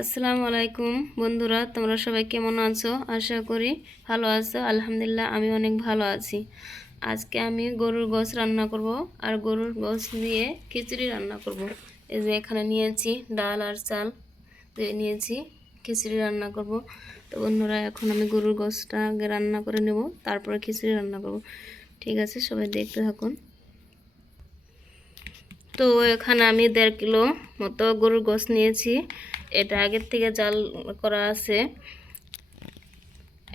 আসসালামু আলাইকুম। বন্ধুরা, তোমরা সবাই কেমন আছো? আশা করি ভালো আছো। আলহামদুলিল্লাহ, আমি অনেক ভালো আছি। আজকে আমি গরুর গোস রান্না করব আর গরুর গোস দিয়ে খিচুড়ি রান্না করব। এই যে এখানে নিয়েছি ডাল আর চাল। দিয়ে নিয়েছি, খিচুড়ি রান্না করব। তো বন্ধুরা, এখন আমি গরুর গোসটা আগে রান্না করে নেব, তারপরে খিচুড়ি রান্না করব। ঠিক আছে, সবাই দেখতে থাকুন। তো এখানে আমি দেড় কিলো মতো গরুর গোস নিয়েছি। এটা আগের থেকে জাল করা আছে।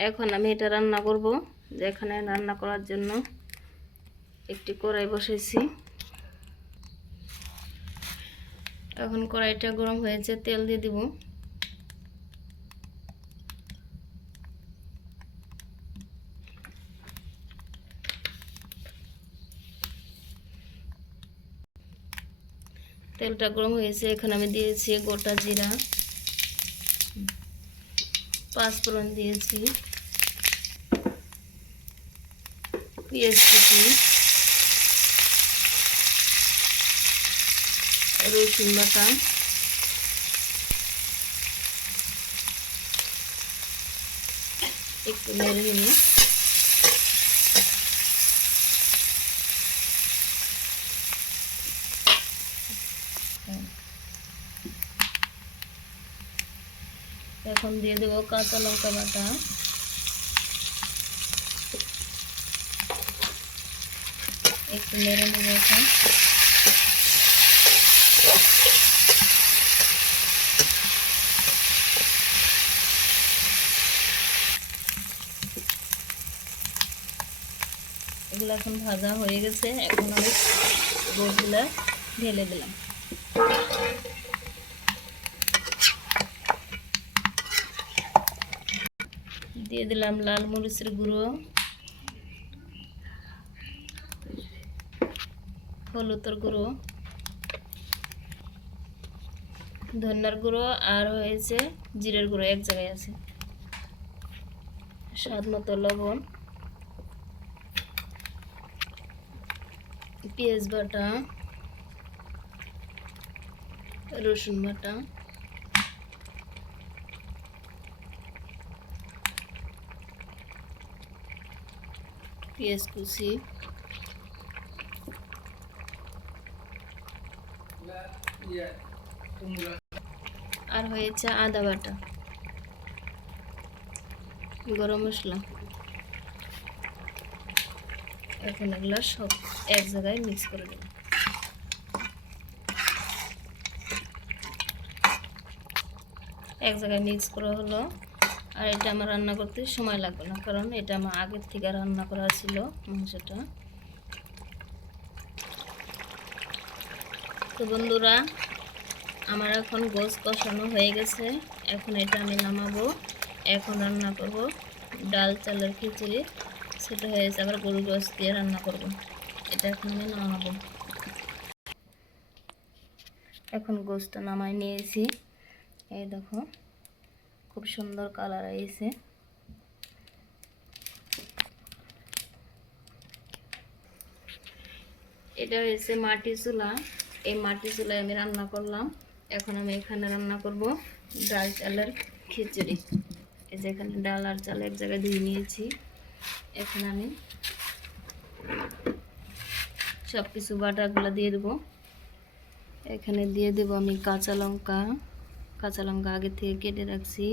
এখন আমি এটা রান্না করব। যেখানে রান্না করার জন্য একটি কড়াই বসেছি। এখন কড়াইটা গরম হয়েছে, তেল দিয়ে দিব। তেলটা গরম হয়েছে এখানে আমি দিয়েছি গোটা জিরা। পাঁচফোড়ন দিয়েছি। পেঁয়াজ কুচি। রসুন বাটা। একটু নেড়ে নিয়ে। এখন দিয়ে দেবো কাঁচা লঙ্কা বাটা। একটু নেড়ে নেব এখন। এগুলো এখন ভাজা হয়ে গেছে, এখন আমি ঢেলে দিলাম। দিয়ে দিলাম লাল মরিচের গুঁড়ো, হলুদের গুঁড়ো, ধন্যার গুঁড়ো আর হয়েছে জিরের গুঁড়ো, এক জায়গায় আছে। স্বাদ মতো লবণ, পেঁয়াজ বাটা, রসুন বাটা পেঁয়াজ কুচি আর হয়েছে আদা বাটা। গরম মশলা। এখন এগুলো সব এক জায়গায় মিক্স করে দেব এক জায়গায় মিক্স করা হলো। আর এটা আমার রান্না করতে সময় লাগবে না, কারণ এটা আমার আগের থেকে রান্না করা ছিল মাংসটা। তো বন্ধুরা, আমার এখন গোস কষানো হয়ে গেছে। এখন এটা আমি নামাবো। এখন রান্না করব ডাল চালের খিচুড়ি। সেটা হয়েছে আবার গরু গোস দিয়ে রান্না করব। এটা এখন আমি নামাবো। এখন গোসটা নামাই নিয়েছি। এই দেখো। খুব সুন্দর কালার আইছে। এটা হয়েছে মাটি চুলা। এই মাটি চুলায় আমি রান্না করলাম। এখন আমি এখানে রান্না করব ডাল চালের খিচুড়ি। এই যে এখানে ডাল আর চাল এক জায়গায় ধুয়ে নিয়েছি। এখন আমি সব কিছু বাটাগুলো দিয়ে দেবো। এখানে দিয়ে দেবো আমি কাঁচা লঙ্কা। কাঁচা লঙ্কা আগে থেকে কেটে রাখছি।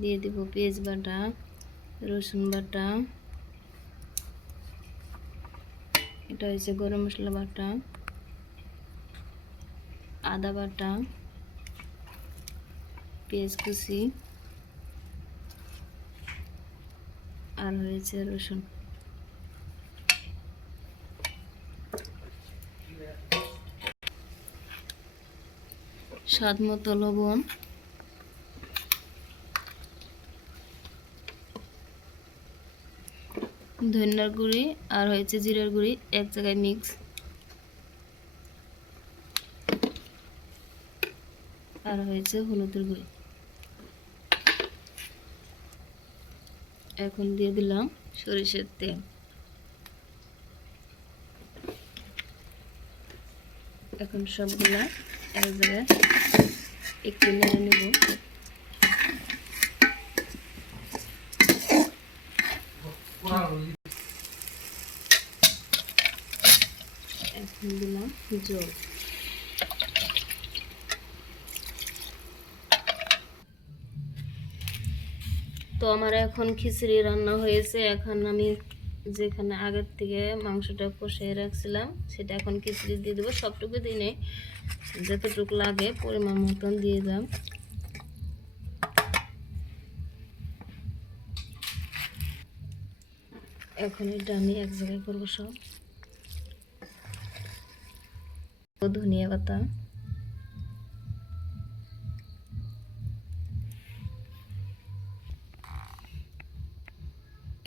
দিয়ে দেব পেঁয়াজ বাটা, রসুন বাটা। এটা হয়েছে গরম মশলা বাটা, আদা বাটা, পেঁয়াজ কুচি, আর হয়েছে রসুন। স্বাদ মতো লবণ। ধনিয়ার গুঁড়ি আর হয়েছে জিরার গুঁড়ি, এক জায়গায় মিক্স আর হয়েছে হলুদের গুঁড়ি। এখন দিয়ে দিলাম সরিষার তেল। এখন সবগুলা একবারে একটু নেড়ে নেব। এখন দিলাম জল। তো আমার এখন খিচড়ি রান্না হয়েছে, এখন আমি যেখানে আগের থেকে মাংসটা কষিয়ে রাখছিলাম, সেটা এখন খিচুড়ি দিয়ে দেবো। সবটুকু দিনে যতটুকু লাগে পরিমাণ মতন দিয়ে দাম এখন এটা আমি এক জায়গায় করব সব। ধনিয়া পাতা।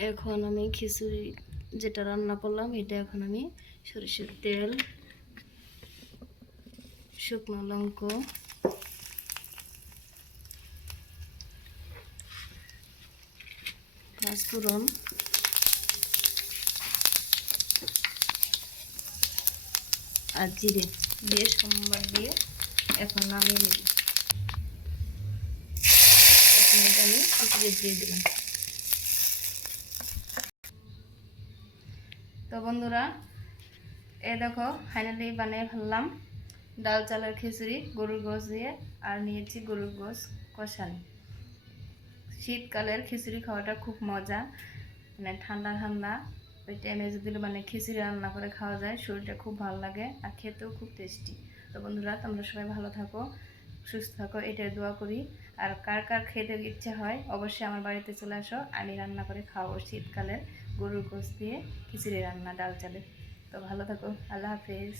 এখন আমি খিচুড়ি যেটা রান্না করলাম, এটা এখন আমি সরিষার তেল, শুকনো লঙ্কা, পাঁচফোড়ন, আর জিরে দিয়ে সোমবার দিয়ে এখন নামিয়ে এখন আমি খিচুড়ি দিয়ে দিলাম। তো বন্ধুরা এ দেখো ফাইনালি বানিয়ে ফেললাম। ডাল, চালের খিচুড়ি, গরুর গোশ দিয়ে, আর নিয়েছি গরুর গোশ কষানি শীতকালের খিচুড়ি খাওয়াটা খুব মজা মানে ঠান্ডা ঠান্ডা। ওই টাইমে যদি মানে খিচুড়ি রান্না করে খাওয়া যায়, শরীরটা খুব ভালো লাগে আর খেতেও খুব টেস্টি তো বন্ধুরা, তোমরা সবাই ভালো থাকো, সুস্থ থাকো, এটাই দোয়া করি। আর কার কার খেতে ইচ্ছে হয়, অবশ্যই আমার বাড়িতে চলে আসো। আমি রান্না করে খাওয়াবো শীতকালের। গরুর গোশ দিয়ে খিচুড়ি রান্না ডাল চালে তো ভালো থাকো আল্লাহ হাফেজ।